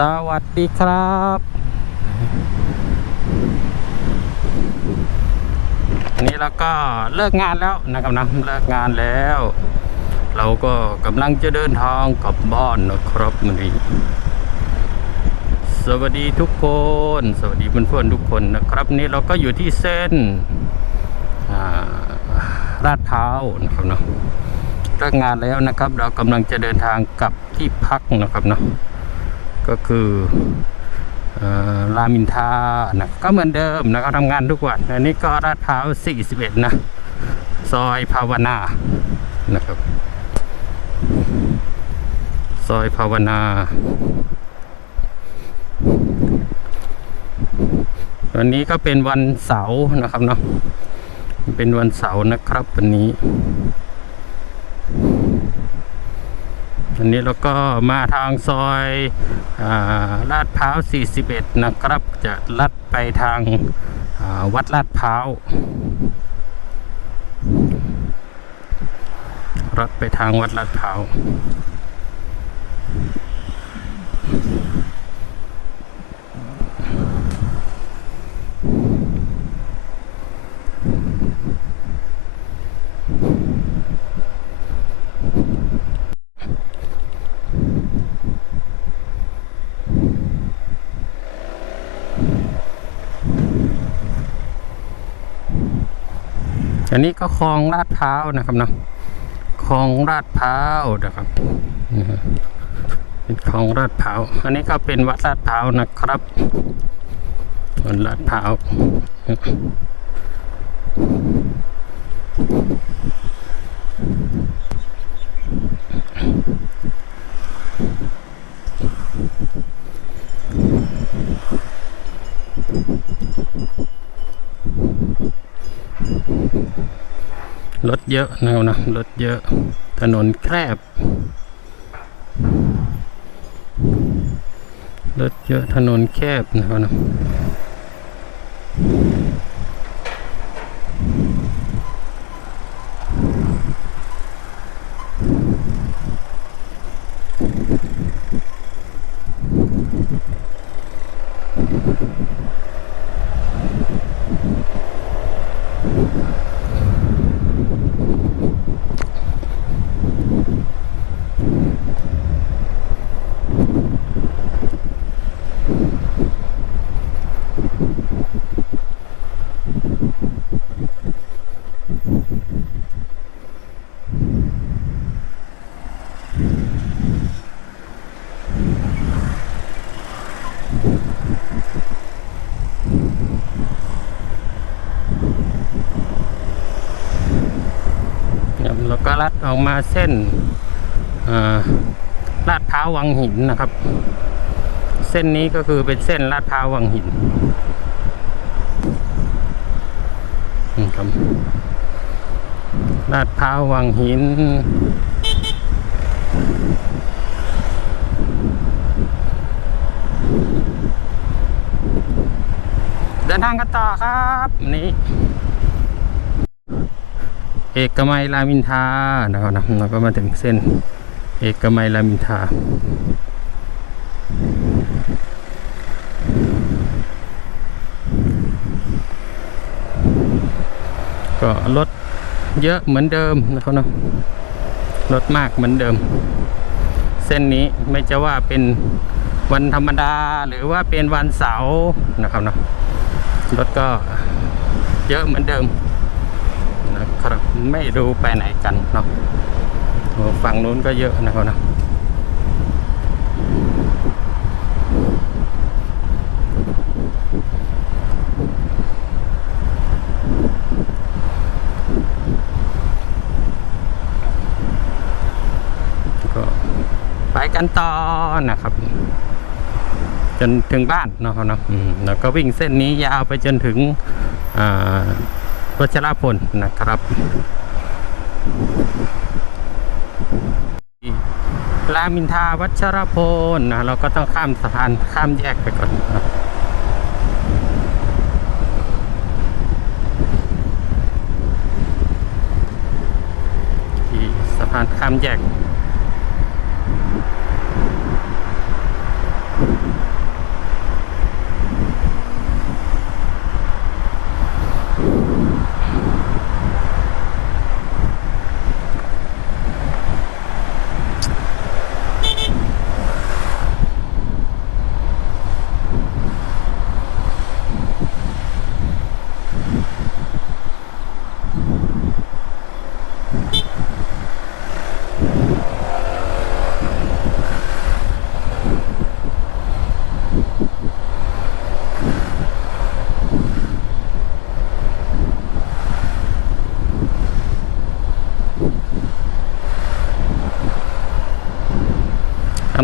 สวัสดีครับ อันนี้เราก็เลิกงานแล้วนะครับนะเลิกงานแล้ว เราก็กำลังจะเดินทางกลับบ้านนะครับวันนี้สวัสดีทุกคน สวัสดีเพื่อนๆทุกคนนะครับนี่เราก็อยู่ที่เส้นลาดพร้านะครับเนาะเลิกงานแล้วนะครับ เรากำลังจะเดินทางกลับที่พักนะครับเนาะ ก็คืออ่อรามินทานะก็เหมือนเดิมนะครับทำงานทุกวัน อันนี้ก็ลาดพร้าว 41 นะ ซอยภาวนา นะครับ ซอยภาวนา วันนี้ก็เป็นวันเสาร์นะครับเนาะ เป็นวันเสาร์นะครับวันนี้ อันนี้เราก็มาทางซอยอลาดพร้าว 41 นะครับ จะลัดไปทางาวัดลาดพร้าวลัดไปทางวัดลาดพร้าว อันนี้ก็คลองลาดพร้าวนะครับเนาะคลองลาดพร้าวนะครับเป็นคลองลาดพร้าวอันนี้ก็เป็นวัดลาดพร้าวนะครับวัดลาดพร้าว รถเยอะนะครับนะรถเยอะ ถนนแคบรถเยอะถนนแคบนะครับนะ ครับแลัดออกมาเส้นลาดพร้าววังหินนะครับ เส้นนี้ก็คือเป็นเส้นลาดพร้าววังหินครับลาดพร้าววังหิน เดินทางกันต่อครับ นี่ เอกมัยรามินทานะครับนะเราก็มาถึงเส้น เอกมัยรามินทาก็รถเยอะเหมือนเดิมนะครับเนาะรถมากเหมือนเดิม เส้นนี้ไม่จะว่าเป็นวันธรรมดาหรือว่าเป็นวันเสาร์นะครับเนาะรถก็เยอะเหมือนเดิม นะครับไม่รู้ไปไหนกันเนาะฝั่งนู้นก็เยอะนะครับนะก็ไปกันต่อนะครับ จนถึงบ้านเนาะครับนะแล้วก็วิ่งเส้นนี้ยาวไปจนถึงอ่า วัชรพลนะครับรามอินทาวัชรพลนะเราก็ต้องข้ามสะพานข้ามแยกไปก่อนที่สะพานข้ามแยก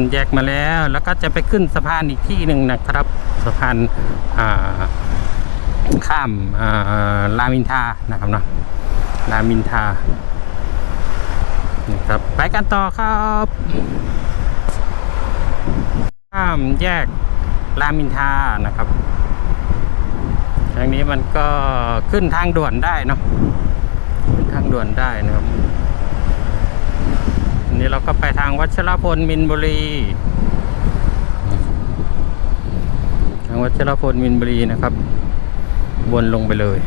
ามแยกมาแล้ว แล้วก็จะไปขึ้นสะพานอีกที่หนึ่งนะครับ สะพานาข้ามารามินทานะครับเนาะรามินทานี่ครับไปกันต่อครับ ข้ามแยกรามินทานะครับทางนี้มันก็ขึ้นทางด่วนได้เนาะขึ้นทางด่วนได้นะครับ นี้เราก็ไปทางวัชรพลมินบุรี ทางวัชรพลมินบุรีนะครับ วนลงไปเลย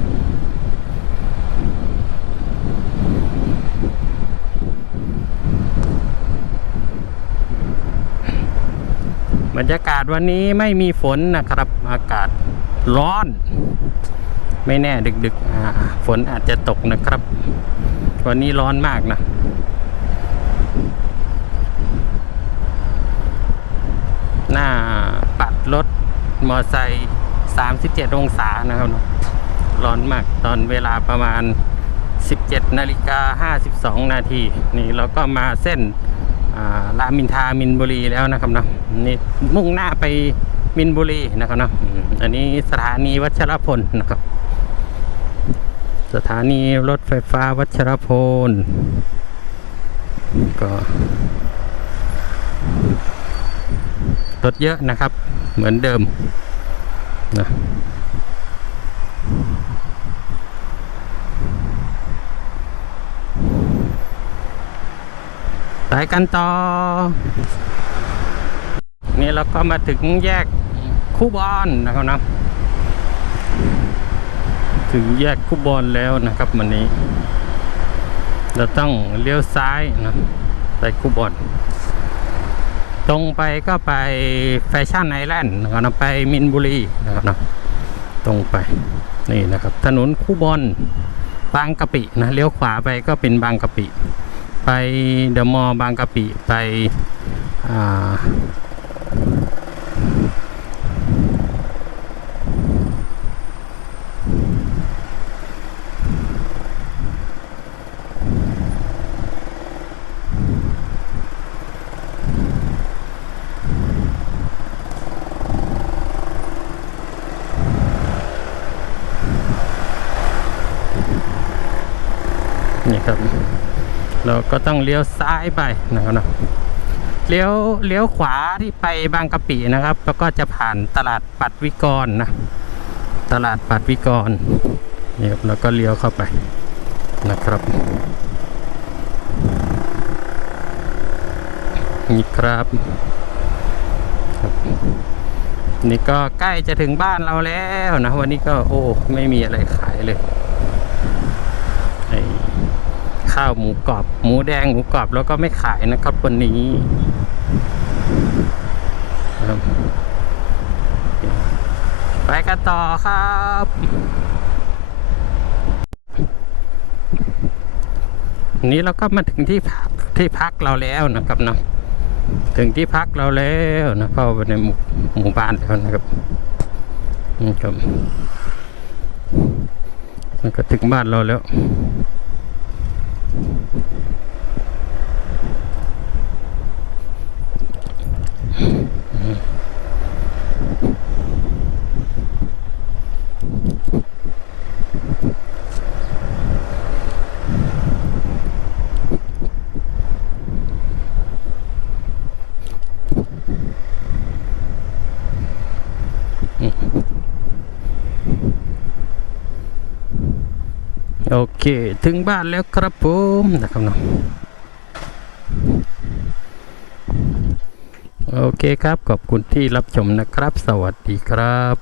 บรรยากาศวันนี้ไม่มีฝนนะครับ อากาศร้อน ไม่แน่ดึกๆฝนอาจจะตกนะครับ วันนี้ร้อนมากนะ หน้าปัดรถมอไซค์37 องศานะครับ ร้อนมากตอนเวลาประมาณ 17นาฬิกา52 นาทีนี่เราก็มาเส้นรามินทามินบุรีแล้วนะครับเนาะนี่มุ่งหน้าไปมินบุรีนะครับเนาะอืมอันนี้สถานีวัชรพลนะครับ สถานีรถไฟฟ้าวัชรพลก็ รถเยอะนะครับ เหมือนเดิมนะไปกันต่อ นี่เราก็มาถึงแยกคู่บอนนะครับนะถึงแยกคู่บอนแล้วนะครับวันนี้ เราต้องเลี้ยวซ้ายนะไปคู่บอน ตรงไปก็ไปแฟชั่นไอแลนด์นะครับนะไปมินบุรีนะครับนะตรงไปนี่นะครับ ถนนคู่บอลบางกะปินะเลี้ยวขวาไปก็เป็นบางกะปิ ไปเดอะมอลล์บางกะปิไป เราก็ต้องเลี้ยวซ้ายไปนะครับเนาะเลี้ยวเลี้ยวขวาที่ไปบางกะปินะครับ แล้วก็จะผ่านตลาดปัดวิกรนะ ตลาดปัดวิกรนี่ครับแล้วก็เลี้ยวเข้าไปนะครับนี่ครับครับนี่ก็ใกล้จะถึงบ้านเราแล้วนะ วันนี้ก็โอ้ไม่มีอะไรขายเลย ข้าวหมูกรอบหมูแดงหมูกรอบแล้วก็ไม่ขายนะครับวันนี้ไปกันต่อครับนนี้เราก็มาถึงที่พักที่พักเราแล้วนะครับเนาะถึงที่พักเราแล้วนะเข้าไปในหมู่หมู่บ้านแล้วนะครับนี่ครับมันก็ถึงบ้านเราแล้ว โอเคถึงบ้านแล้วครับผมนะครับเนาะโอเคครับขอบคุณที่รับชมนะครับ สวัสดีครับ